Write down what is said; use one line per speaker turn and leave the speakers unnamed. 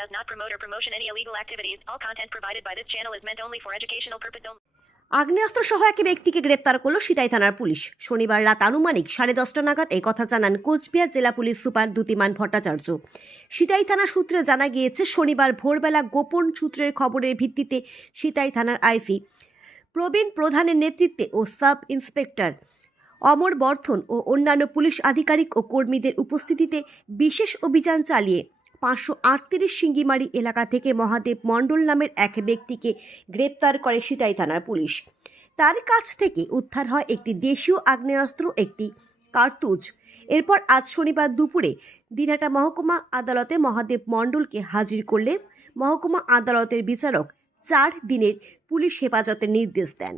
does not promote or promotion any illegal activities. All content provided by this channel is meant only for educational purpose only.
আগ্নেয়াস্ত্র সহ এক ব্যক্তিকে গ্রেপ্তার করল সিতাই থানার পুলিশ শনিবার রাত আনুমানিক সাড়ে দশটা নাগাদ এই কথা জানান কোচবিহার জেলা পুলিশ সুপার দ্যুতিমান ভট্টাচার্য সিতাই থানা সূত্রে জানা গিয়েছে, শনিবার ভোরবেলা গোপন সূত্রের খবরের ভিত্তিতে সিতাই থানার আইসি প্রবীণ প্রধানের নেতৃত্বে ও সাব ইন্সপেক্টর অমর বর্ধন ও অন্যান্য পুলিশ আধিকারিক ও কর্মীদের উপস্থিতিতে বিশেষ অভিযান চালিয়ে পাঁচশো আটত্রিশ সিঙ্গিমারি এলাকা থেকে মহাদেব মণ্ডল নামের এক ব্যক্তিকে গ্রেপ্তার করে সিতাই থানার পুলিশ। তার কাছ থেকে উদ্ধার হয় একটি দেশীয় আগ্নেয়াস্ত্র, একটি কার্তুজ। এরপর আজ শনিবার দুপুরে দিনহাটা মহকুমা আদালতে মহাদেব মণ্ডলকে হাজির করলে মহকুমা আদালতের বিচারক চার দিনের পুলিশ হেফাজতের নির্দেশ দেন।